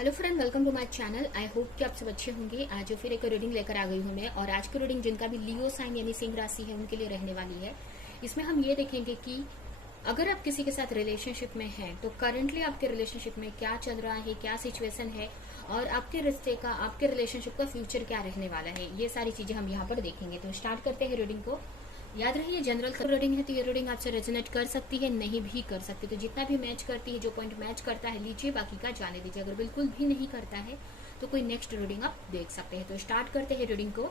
Hello friend, welcome to my channel. I hope कि आप सब अच्छे होंगे। आज फिर एक रीडिंग लेकर आ गई हूँ मैं, और आज की रीडिंग जिनका भी लियो साइन यानी सिंह राशि है उनके लिए रहने वाली है। इसमें हम ये देखेंगे कि अगर आप किसी के साथ रिलेशनशिप में हैं तो करंटली आपके रिलेशनशिप में क्या चल रहा है, क्या सिचुएशन है, और आपके रिश्ते का, आपके रिलेशनशिप का फ्यूचर क्या रहने वाला है। ये सारी चीजें हम यहाँ पर देखेंगे। तो स्टार्ट करते हैं रीडिंग को। याद रहिए, जनरल रीडिंग है तो ये रीडिंग आपसे रेजोनेट कर सकती है, नहीं भी कर सकती। तो जितना भी मैच करती है, जो पॉइंट मैच करता है लीजिए, बाकी का जाने दीजिए। अगर बिल्कुल भी नहीं करता है तो कोई नेक्स्ट रीडिंग आप देख सकते हैं। तो स्टार्ट करते हैं रीडिंग को।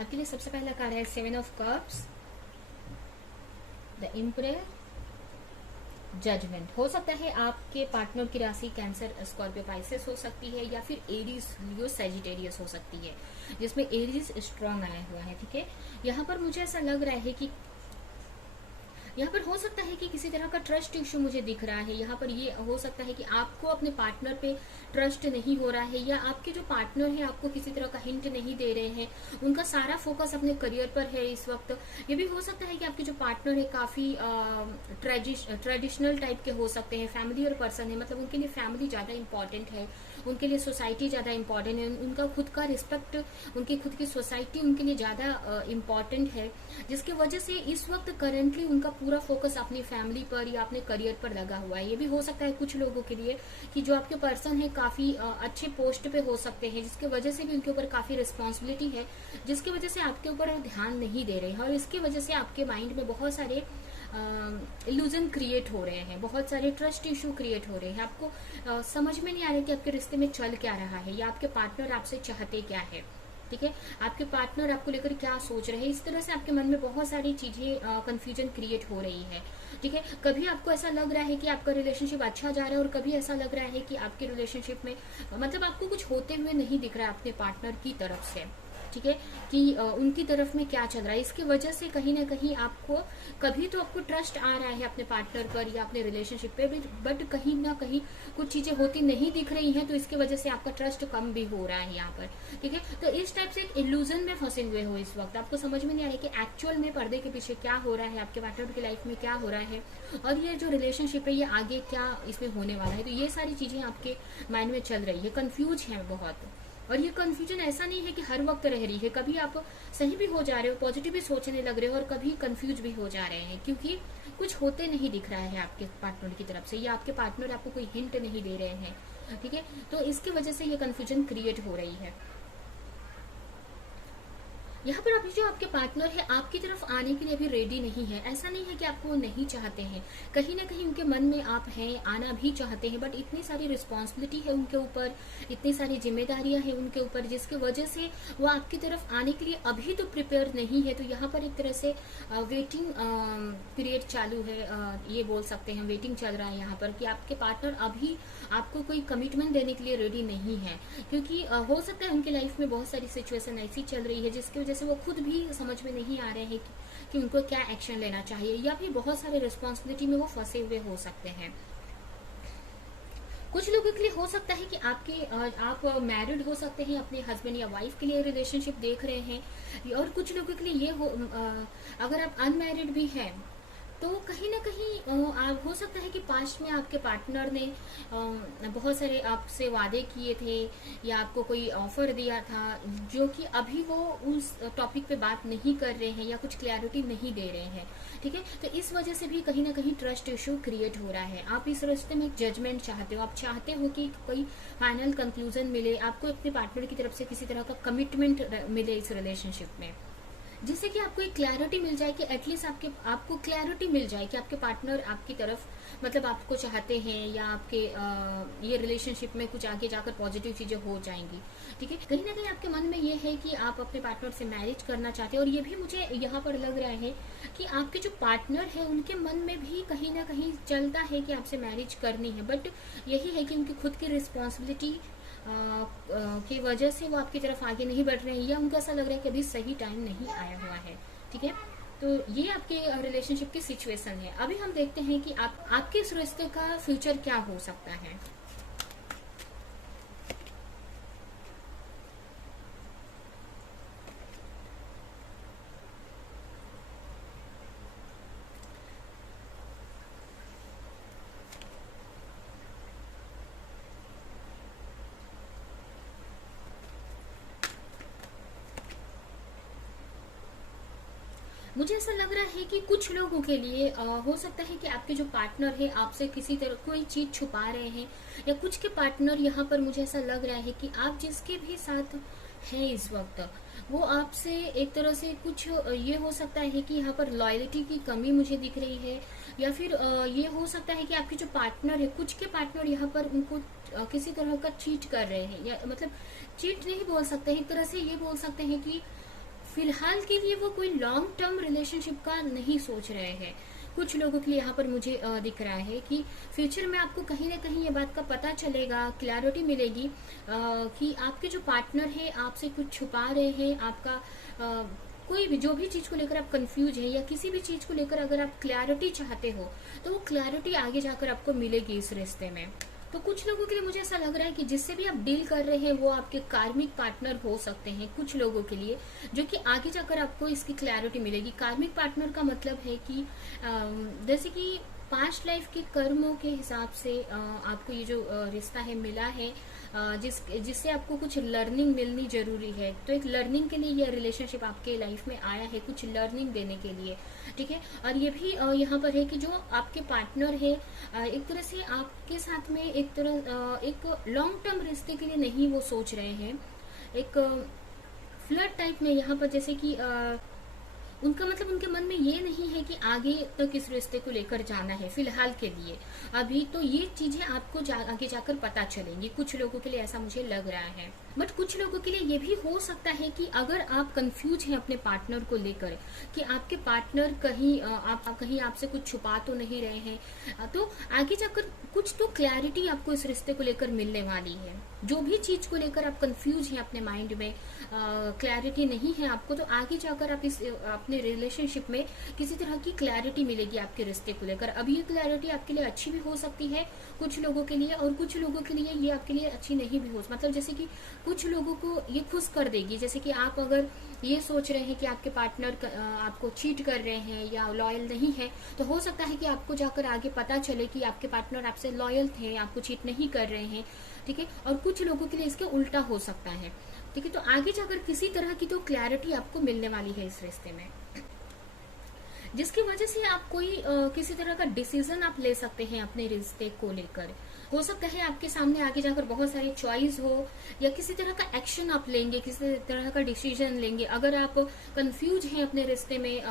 आपके लिए सबसे पहला कार्ड है 7 of cups, the emperor, judgement. हो सकता है आपके पार्टनर की राशि कैंसर, स्कॉर्पियो, पाइसेस हो सकती है, या फिर एरीज, लियो, सैजिटेरियस हो सकती है, जिसमें एरीज स्ट्रांग आया हुआ है। ठीक है, यहाँ पर मुझे ऐसा लग रहा है कि यहाँ पर हो सकता है कि किसी तरह का ट्रस्ट इश्यू मुझे दिख रहा है। यहाँ पर ये हो सकता है कि आपको अपने पार्टनर पे ट्रस्ट नहीं हो रहा है, या आपके जो पार्टनर है आपको किसी तरह का हिंट नहीं दे रहे हैं। उनका सारा फोकस अपने करियर पर है इस वक्त। ये भी हो सकता है कि आपके जो पार्टनर है काफी ट्रेडिशनल टाइप के हो सकते हैं, फैमिली और पर्सन है, मतलब उनके लिए फैमिली ज्यादा इंपॉर्टेंट है, उनके लिए सोसाइटी ज्यादा इंपॉर्टेंट है, उनका खुद का रिस्पेक्ट, उनकी खुद की सोसाइटी उनके लिए ज्यादा इंपॉर्टेंट है, जिसकी वजह से इस वक्त करेंटली उनका पूरा फोकस अपनी फैमिली पर या अपने करियर पर लगा हुआ है। ये भी हो सकता है कुछ लोगों के लिए कि जो आपके पर्सन है काफी अच्छे पोस्ट पे हो सकते हैं, जिसकी वजह से भी उनके ऊपर काफी रिस्पॉन्सिबिलिटी है, जिसकी वजह से आपके ऊपर ध्यान नहीं दे रहे हैं, और इसकी वजह से आपके माइंड में बहुत सारे इल्यूजन क्रिएट हो रहे हैं, बहुत सारे ट्रस्ट इशू क्रिएट हो रहे हैं। आपको समझ में नहीं आ रहा कि आपके रिश्ते में चल क्या रहा है, या आपके पार्टनर आपसे चाहते क्या है। ठीक है, आपके पार्टनर आपको लेकर क्या सोच रहे हैं, इस तरह से आपके मन में बहुत सारी चीजें कंफ्यूजन क्रिएट हो रही है। ठीक है, कभी आपको ऐसा लग रहा है कि आपका रिलेशनशिप अच्छा जा रहा है, और कभी ऐसा लग रहा है कि आपके रिलेशनशिप में मतलब आपको कुछ होते हुए नहीं दिख रहा है अपने पार्टनर की तरफ से। ठीक है, कि उनकी तरफ में क्या चल रहा है। इसकी वजह से कहीं ना कहीं आपको कभी तो आपको ट्रस्ट आ रहा है अपने पार्टनर पर या अपने रिलेशनशिप पे भी, बट कहीं ना कहीं कुछ चीजें होती नहीं दिख रही हैं, तो इसकी वजह से आपका ट्रस्ट कम भी हो रहा है यहाँ पर। ठीक है, तो इस टाइप से एक इल्यूजन में फंसे हुए हो इस वक्त। आपको समझ में नहीं आ रहा है कि एक्चुअल में पर्दे के पीछे क्या हो रहा है, आपके पार्टनर की लाइफ में क्या हो रहा है, और ये जो रिलेशनशिप है ये आगे क्या इसमें होने वाला है। तो ये सारी चीजें आपके माइंड में चल रही है, कंफ्यूज है बहुत। और ये कंफ्यूजन ऐसा नहीं है कि हर वक्त रह रही है, कभी आप सही भी हो जा रहे हो, पॉजिटिव भी सोचने लग रहे हो, और कभी कंफ्यूज भी हो जा रहे हैं, क्योंकि कुछ होते नहीं दिख रहा है आपके पार्टनर की तरफ से, या आपके पार्टनर आपको कोई हिंट नहीं दे रहे हैं। ठीक है, तो इसकी वजह से ये कंफ्यूजन क्रिएट हो रही है। यहाँ पर अभी जो आपके पार्टनर है आपकी तरफ आने के लिए अभी रेडी नहीं है। ऐसा नहीं है कि आपको नहीं चाहते हैं, कहीं ना कहीं उनके मन में आप हैं, आना भी चाहते हैं, बट इतनी सारी रिस्पॉन्सिबिलिटी है उनके ऊपर, इतनी सारी जिम्मेदारियां हैं उनके ऊपर, जिसकी वजह से वो आपकी तरफ आने के लिए अभी तो प्रिपेयर नहीं है। तो यहाँ पर एक तरह से वेटिंग पीरियड चालू है, ये बोल सकते हैं, वेटिंग चल रहा है यहाँ पर, कि आपके पार्टनर अभी आपको कोई कमिटमेंट देने के लिए रेडी नहीं है, क्योंकि हो सकता है उनकी लाइफ में बहुत सारी सिचुएशन ऐसी चल रही है जिसकी वजह से वो खुद भी समझ में नहीं आ रहे हैं कि उनको क्या एक्शन लेना चाहिए, या फिर बहुत सारे रिस्पॉन्सिबिलिटी में वो फंसे हुए हो सकते हैं। कुछ लोगों के लिए हो सकता है कि आप मैरिड हो सकते हैं, अपने हस्बैंड या वाइफ के लिए रिलेशनशिप देख रहे हैं, और कुछ लोगों के लिए ये अगर आप अनमैरिड भी हैं तो कहीं ना कहीं आप हो सकता है कि पास्ट में आपके पार्टनर ने बहुत सारे आपसे वादे किए थे, या आपको कोई ऑफर दिया था, जो कि अभी वो उस टॉपिक पे बात नहीं कर रहे हैं, या कुछ क्लैरिटी नहीं दे रहे हैं। ठीक है, तो इस वजह से भी कहीं ना कहीं ट्रस्ट इशू क्रिएट हो रहा है। आप इस रिश्ते में एक जजमेंट चाहते हो, आप चाहते हो कि कोई फाइनल कंक्लूजन मिले, आपको अपने पार्टनर की तरफ से किसी तरह का कमिटमेंट मिले इस रिलेशनशिप में, जिससे कि आपको एक क्लैरिटी मिल जाए, कि एटलीस्ट आपको क्लैरिटी मिल जाए कि आपके पार्टनर आपकी तरफ मतलब आपको चाहते हैं, या आपके ये रिलेशनशिप में कुछ आगे जाकर पॉजिटिव चीजें हो जाएंगी। ठीक है, कहीं ना कहीं आपके मन में ये है कि आप अपने पार्टनर से मैरिज करना चाहते हैं, और ये भी मुझे यहाँ पर लग रहा है कि आपके जो पार्टनर है उनके मन में भी कहीं ना कहीं चलता है कि आपसे मैरिज करनी है, बट यही है कि उनकी खुद की रिस्पॉन्सिबिलिटी की वजह से वो आपकी तरफ आगे नहीं बढ़ रहे हैं, या उनको ऐसा लग रहा है कि अभी सही टाइम नहीं आया हुआ है। ठीक है, तो ये आपके रिलेशनशिप की सिचुएशन है। अभी हम देखते हैं कि आपके इस रिश्ते का फ्यूचर क्या हो सकता है। मुझे ऐसा लग रहा है कि कुछ लोगों के लिए हो सकता है कि आपके जो पार्टनर है आपसे किसी तरह कोई चीज छुपा रहे हैं, या कुछ के पार्टनर यहाँ पर मुझे ऐसा लग रहा है कि आप जिसके भी साथ है इस वक्त, वो आपसे एक तरह से कुछ ये हो सकता है कि यहाँ पर लॉयल्टी की कमी मुझे दिख रही है, या फिर ये हो सकता है कि आपके जो पार्टनर है, कुछ के पार्टनर यहाँ पर उनको किसी तरह का चीट कर रहे हैं, या मतलब चीट नहीं बोल सकते, एक तरह से ये बोल सकते हैं कि फिलहाल के लिए वो कोई लॉन्ग टर्म रिलेशनशिप का नहीं सोच रहे हैं। कुछ लोगों के लिए यहाँ पर मुझे दिख रहा है कि फ्यूचर में आपको कहीं ना कहीं ये बात का पता चलेगा, क्लैरिटी मिलेगी कि आपके जो पार्टनर है आपसे कुछ छुपा रहे हैं, आपका कोई भी जो भी चीज को लेकर आप कंफ्यूज है, या किसी भी चीज को लेकर अगर आप क्लैरिटी चाहते हो, तो वो क्लैरिटी आगे जाकर आपको मिलेगी इस रिश्ते में। तो कुछ लोगों के लिए मुझे ऐसा लग रहा है कि जिससे भी आप डील कर रहे हैं वो आपके कार्मिक पार्टनर हो सकते हैं कुछ लोगों के लिए, जो कि आगे जाकर आपको इसकी क्लैरिटी मिलेगी। कार्मिक पार्टनर का मतलब है कि जैसे कि पास्ट लाइफ के कर्मों के हिसाब से आपको ये जो रिश्ता है मिला है, जिससे आपको कुछ लर्निंग मिलनी जरूरी है। तो एक लर्निंग के लिए यह रिलेशनशिप आपके लाइफ में आया है, कुछ लर्निंग देने के लिए, ठीक है। और ये भी यहाँ पर है कि जो आपके पार्टनर है एक तरह से आपके साथ में एक लॉन्ग टर्म रिश्ते के लिए नहीं वो सोच रहे हैं, एक फ्लर्ट टाइप में यहाँ पर, जैसे कि उनका मतलब उनके मन में ये नहीं है कि आगे तक इस रिश्ते को लेकर जाना है फिलहाल के लिए। अभी तो ये चीजें आपको आगे जाकर पता चलेंगी, कुछ लोगों के लिए ऐसा मुझे लग रहा है। बट कुछ लोगों के लिए ये भी हो सकता है कि अगर आप कंफ्यूज हैं अपने पार्टनर को लेकर कि आपके पार्टनर कहीं आपसे कुछ छुपा तो नहीं रहे हैं, तो आगे जाकर कुछ तो क्लैरिटी आपको इस रिश्ते को लेकर मिलने वाली है। जो भी चीज को लेकर आप कंफ्यूज हैं अपने माइंड में, क्लैरिटी नहीं है आपको, तो आगे जाकर आप इस अपने रिलेशनशिप में किसी तरह की क्लैरिटी मिलेगी आपके रिश्ते को लेकर। अब ये क्लैरिटी आपके लिए अच्छी भी हो सकती है कुछ लोगों के लिए, और कुछ लोगों के लिए ये आपके लिए अच्छी नहीं भी हो, मतलब जैसे कि कुछ लोगों को ये खुश कर देगी। जैसे कि आप अगर ये सोच रहे हैं कि आपके पार्टनर आपको चीट कर रहे हैं या लॉयल नहीं है, तो हो सकता है कि आपको जाकर आगे पता चले कि आपके पार्टनर आपसे लॉयल थे, आपको चीट नहीं कर रहे हैं, ठीक है। और कुछ लोगों के लिए इसके उल्टा हो सकता है, ठीक है। तो आगे जाकर किसी तरह की तो क्लैरिटी आपको मिलने वाली है इस रिश्ते में, जिसकी वजह से आप कोई किसी तरह का डिसीजन आप ले सकते हैं अपने रिश्ते को लेकर। हो सकता है आपके सामने आगे जाकर बहुत सारी चॉइस हो, या किसी तरह का एक्शन आप लेंगे, किसी तरह का डिसीजन लेंगे। अगर आप कंफ्यूज हैं अपने रिश्ते में,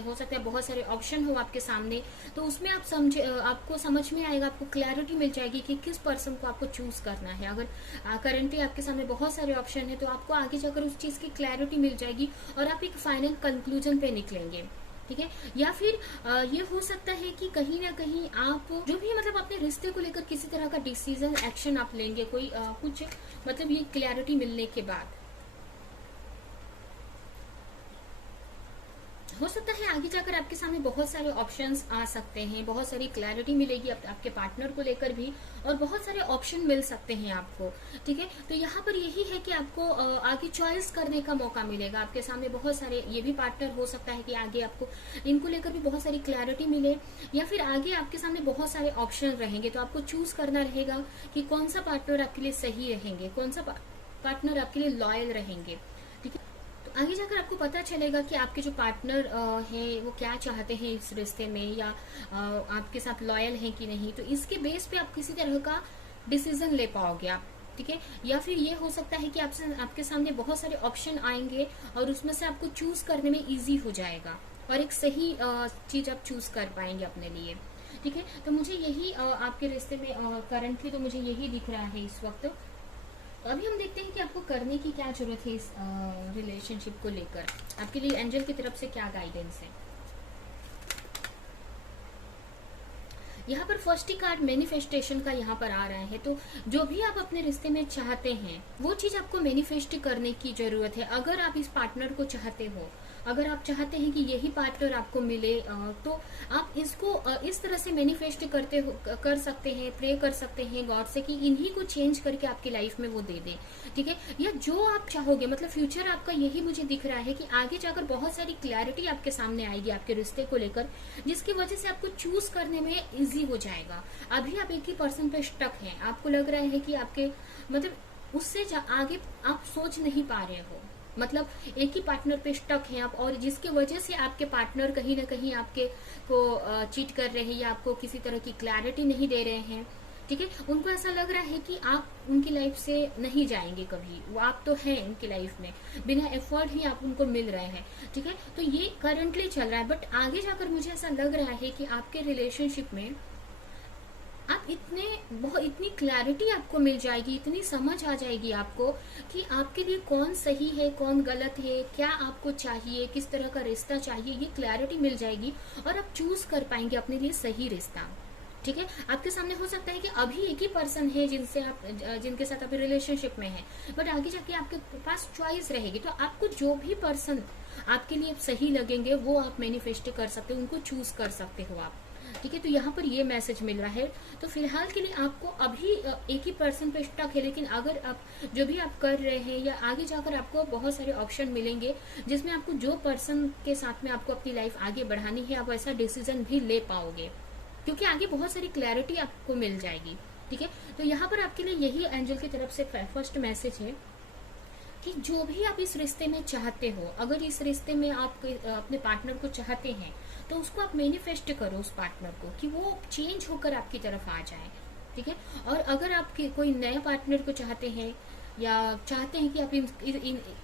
हो सकता है बहुत सारे ऑप्शन हो आपके सामने, तो उसमें आपको समझ में आएगा, आपको क्लैरिटी मिल जाएगी कि किस पर्सन को आपको चूज करना है। अगर करंटली आपके सामने बहुत सारे ऑप्शन है, तो आपको आगे जाकर उस चीज की क्लैरिटी मिल जाएगी और आप एक फाइनल कंक्लूजन पे निकलेंगे, ठीक है। या फिर ये हो सकता है कि कहीं ना कहीं आप जो भी मतलब अपने रिश्ते को लेकर किसी तरह का डिसीजन एक्शन आप लेंगे, कोई कुछ मतलब ये क्लैरिटी मिलने के बाद। हो सकता है आगे जाकर आपके सामने बहुत सारे ऑप्शंस आ सकते हैं, बहुत सारी क्लैरिटी मिलेगी आपके पार्टनर को लेकर भी, और बहुत सारे ऑप्शन मिल सकते हैं आपको, ठीक है। तो यहाँ पर यही है कि आपको आगे चॉइस करने का मौका मिलेगा। आपके सामने बहुत सारे ये भी पार्टनर हो सकता है कि आगे आपको इनको लेकर भी बहुत सारी क्लैरिटी मिले, या फिर आगे आपके सामने बहुत सारे ऑप्शन रहेंगे, तो आपको चूज करना रहेगा कि कौन सा पार्टनर आपके लिए सही रहेंगे, कौन सा पार्टनर आपके लिए लॉयल रहेंगे, ठीक है। आगे जाकर आपको पता चलेगा कि आपके जो पार्टनर हैं वो क्या चाहते हैं इस रिश्ते में, या आपके साथ लॉयल हैं कि नहीं। तो इसके बेस पे आप किसी तरह का डिसीजन ले पाओगे आप, ठीक है। या फिर ये हो सकता है कि आपके सामने बहुत सारे ऑप्शन आएंगे और उसमें से आपको चूज करने में इजी हो जाएगा और एक सही चीज आप चूज कर पाएंगे अपने लिए, ठीक है। तो मुझे यही आपके रिश्ते में करंटली तो मुझे यही दिख रहा है इस वक्त। तो अभी हम देखते हैं कि आपको करने की क्या जरूरत है इस रिलेशनशिप को लेकर। आपके लिए एंजल की तरफ से क्या गाइडेंस है। यहाँ पर फर्स्ट ही कार्ड मैनिफेस्टेशन का यहाँ पर आ रहा है। तो जो भी आप अपने रिश्ते में चाहते हैं वो चीज आपको मैनिफेस्ट करने की जरूरत है। अगर आप इस पार्टनर को चाहते हो, अगर आप चाहते हैं कि यही पार्टनर आपको मिले, तो आप इसको इस तरह से मैनिफेस्ट कर सकते हैं, प्रे कर सकते हैं गॉड से कि इन्हीं को चेंज करके आपकी लाइफ में वो दे दे, ठीक है। या जो आप चाहोगे, मतलब फ्यूचर आपका यही मुझे दिख रहा है कि आगे जाकर बहुत सारी क्लैरिटी आपके सामने आएगी आपके रिश्ते को लेकर, जिसकी वजह से आपको चूज करने में इजी हो जाएगा। अभी आप एक ही पर्सन पे स्टक हैं, आपको लग रहा है कि आपके मतलब उससे आगे आप सोच नहीं पा रहे हो, मतलब एक ही पार्टनर पे स्टक हैं आप, और जिसके वजह से आपके पार्टनर कहीं ना कहीं आपके को चीट कर रहे हैं या आपको किसी तरह की क्लैरिटी नहीं दे रहे हैं, ठीक है। उनको ऐसा लग रहा है कि आप उनकी लाइफ से नहीं जाएंगे कभी, वो आप तो हैं उनकी लाइफ में, बिना एफर्ट ही आप उनको मिल रहे हैं, ठीक है। तो ये करंटली चल रहा है, बट आगे जाकर मुझे ऐसा लग रहा है कि आपके रिलेशनशिप में आप इतनी क्लैरिटी आपको मिल जाएगी, इतनी समझ आ जाएगी आपको कि आपके लिए कौन सही है कौन गलत है, क्या आपको चाहिए, किस तरह का रिश्ता चाहिए, ये क्लैरिटी मिल जाएगी और आप चूज कर पाएंगे अपने लिए सही रिश्ता, ठीक है। आपके सामने हो सकता है कि अभी एक ही पर्सन है जिनके साथ अभी रिलेशनशिप में है, बट आगे जाके आपके पास चॉइस रहेगी, तो आपको जो भी पर्सन आपके लिए सही लगेंगे वो आप मैनिफेस्ट कर सकते हो, उनको चूज कर सकते हो आप, ठीक है। तो यहाँ पर ये मैसेज मिल रहा है। तो फिलहाल के लिए आपको अभी एक ही पर्सन पे स्टक है, लेकिन अगर आप जो भी आप कर रहे हैं या आगे जाकर आपको बहुत सारे ऑप्शन मिलेंगे जिसमें आपको जो पर्सन के साथ में आपको अपनी लाइफ आगे बढ़ानी है, आप वैसा डिसीजन भी ले पाओगे, क्योंकि आगे बहुत सारी क्लैरिटी आपको मिल जाएगी, ठीक है। तो यहाँ पर आपके लिए यही एंजल की तरफ से फर्स्ट मैसेज है कि जो भी आप इस रिश्ते में चाहते हो, अगर इस रिश्ते में आप अपने पार्टनर को चाहते हैं तो उसको आप मैनिफेस्ट करो उस पार्टनर को कि वो चेंज होकर आपकी तरफ आ जाए, ठीक है। और अगर आप कोई नए पार्टनर को चाहते हैं या चाहते हैं कि आप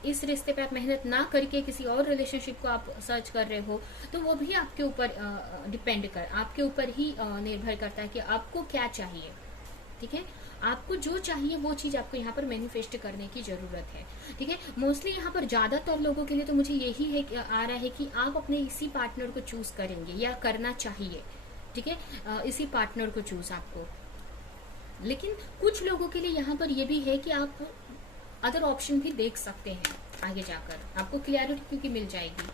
इस रिश्ते पे आप मेहनत ना करके किसी और रिलेशनशिप को आप सर्च कर रहे हो, तो वो भी आपके ऊपर आपके ऊपर ही निर्भर करता है कि आपको क्या चाहिए, ठीक है। आपको जो चाहिए वो चीज आपको यहाँ पर मैनिफेस्ट करने की जरूरत है, ठीक है। मोस्टली यहाँ पर ज्यादातर लोगों के लिए तो मुझे यही है आ रहा है कि आप अपने इसी पार्टनर को चूज करेंगे या करना चाहिए, ठीक है, इसी पार्टनर को चूज आपको। लेकिन कुछ लोगों के लिए यहाँ पर यह भी है कि आप अदर ऑप्शन भी देख सकते हैं, आगे जाकर आपको क्लियरिटी क्योंकि मिल जाएगी।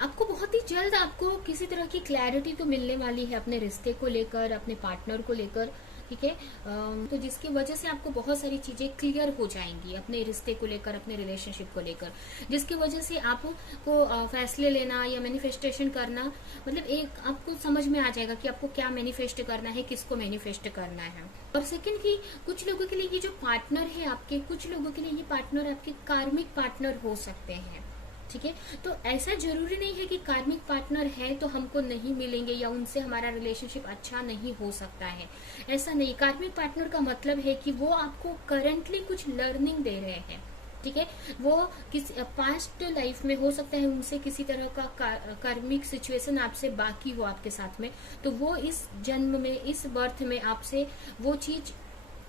आपको बहुत ही जल्द आपको किसी तरह की क्लैरिटी तो मिलने वाली है अपने रिश्ते को लेकर, अपने पार्टनर को लेकर, ठीक है। तो जिसकी वजह से आपको बहुत सारी चीजें क्लियर हो जाएंगी अपने रिश्ते को लेकर, अपने रिलेशनशिप को लेकर, जिसकी वजह से आपको फैसले लेना या मैनिफेस्टेशन करना, मतलब एक आपको समझ में आ जाएगा कि आपको क्या मैनिफेस्ट करना है, किसको मैनिफेस्ट करना है। और सेकंड की कुछ लोगों के लिए ये जो पार्टनर है आपके, कुछ लोगों के लिए ये पार्टनर आपके कार्मिक पार्टनर हो सकते हैं, ठीक है। तो ऐसा जरूरी नहीं है कि कार्मिक पार्टनर है तो हमको नहीं मिलेंगे या उनसे हमारा रिलेशनशिप अच्छा नहीं हो सकता है, ऐसा नहीं। कार्मिक पार्टनर का मतलब है कि वो आपको करंटली कुछ लर्निंग दे रहे हैं, ठीक है। वो किसी पास्ट लाइफ में हो सकता है उनसे किसी तरह का कार्मिक सिचुएशन आपसे बाकी हो आपके साथ में, तो वो इस जन्म में, इस बर्थ में आपसे वो चीज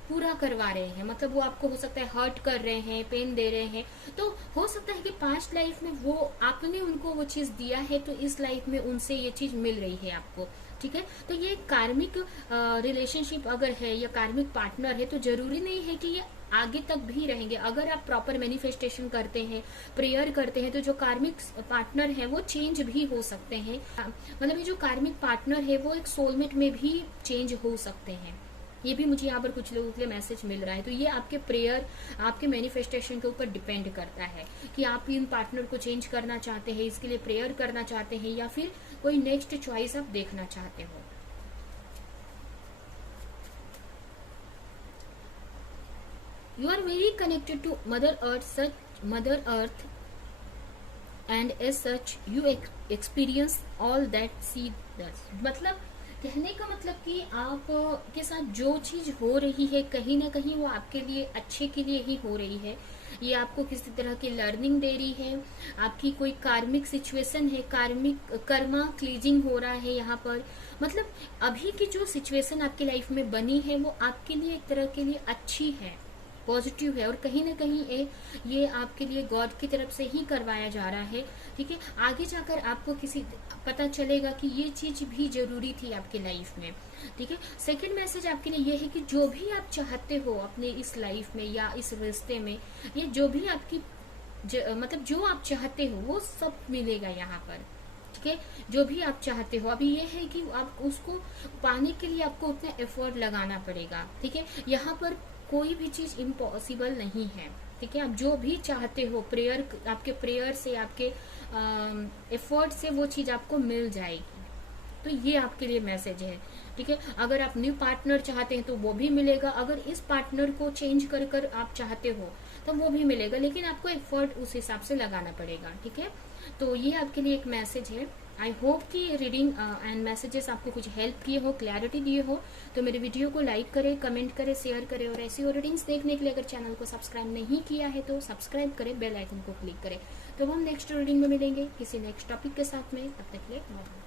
पूरा करवा रहे हैं, मतलब वो आपको हो सकता है हर्ट कर रहे हैं, पेन दे रहे हैं, तो हो सकता है कि पास्ट लाइफ में वो आपने उनको वो चीज दिया है, तो इस लाइफ में उनसे ये चीज मिल रही है आपको, ठीक है। तो ये कार्मिक रिलेशनशिप अगर है या कार्मिक पार्टनर है, तो जरूरी नहीं है कि ये आगे तक भी रहेंगे। अगर आप प्रॉपर मैनिफेस्टेशन करते हैं, प्रेयर करते हैं, तो जो कार्मिक पार्टनर है वो चेंज भी हो सकते हैं। मतलब ये जो कार्मिक पार्टनर है वो एक सोलमेट में भी चेंज हो सकते हैं, ये भी मुझे यहाँ पर कुछ लोगों के लिए मैसेज मिल रहा है। तो ये आपके प्रेयर, आपके मैनिफेस्टेशन के ऊपर डिपेंड करता है कि आप इन पार्टनर को चेंज करना चाहते हैं, इसके लिए प्रेयर करना चाहते हैं, या फिर कोई नेक्स्ट चॉइस आप देखना चाहते हो। You are very connected to mother earth and as such you experience all that she does. मतलब कहने का मतलब कि आप के साथ जो चीज हो रही है कहीं ना कहीं वो आपके लिए अच्छे के लिए ही हो रही है। ये आपको किसी तरह की लर्निंग दे रही है, आपकी कोई कार्मिक सिचुएशन है, कार्मिक कर्मा क्लीजिंग हो रहा है यहाँ पर। मतलब अभी की जो सिचुएशन आपकी लाइफ में बनी है वो आपके लिए एक तरह के लिए अच्छी है, पॉजिटिव है, और कहीं ना कहीं ये आपके लिए गॉड की तरफ से ही करवाया जा रहा है, ठीक है। आगे जाकर आपको पता चलेगा कि ये चीज भी जरूरी थी आपकी लाइफ में, ठीक है। सेकंड मैसेज आपके लिए ये है कि जो भी आप चाहते हो अपने इस लाइफ में या इस रिश्ते में, ये जो भी आपकी मतलब जो आप चाहते हो वो सब मिलेगा यहाँ पर, ठीक है। जो भी आप चाहते हो, अभी ये है कि आप उसको पाने के लिए आपको उतना एफर्ट लगाना पड़ेगा, ठीक है। यहाँ पर कोई भी चीज इम्पॉसिबल नहीं है, ठीक है। आप जो भी चाहते हो, आपके प्रेयर से, आपके एफर्ट से वो चीज आपको मिल जाएगी। तो ये आपके लिए मैसेज है। ठीक है। अगर आप न्यू पार्टनर चाहते हैं तो वो भी मिलेगा, अगर इस पार्टनर को चेंज कर कर आप चाहते हो तो वो भी मिलेगा, लेकिन आपको एफर्ट उस हिसाब से लगाना पड़ेगा, ठीक है। तो ये आपके लिए एक मैसेज है। आई होप कि रीडिंग एंड मैसेजेस आपको कुछ हेल्प किए हो, क्लैरिटी दिए हो। तो मेरे वीडियो को लाइक करें, कमेंट करें, शेयर करें, और ऐसी और रीडिंग्स देखने के लिए अगर चैनल को सब्सक्राइब नहीं किया है तो सब्सक्राइब करें, बेल आइकन को क्लिक करें। तो हम नेक्स्ट रीडिंग में मिलेंगे किसी नेक्स्ट टॉपिक के साथ में, तब तक के लिए बाय।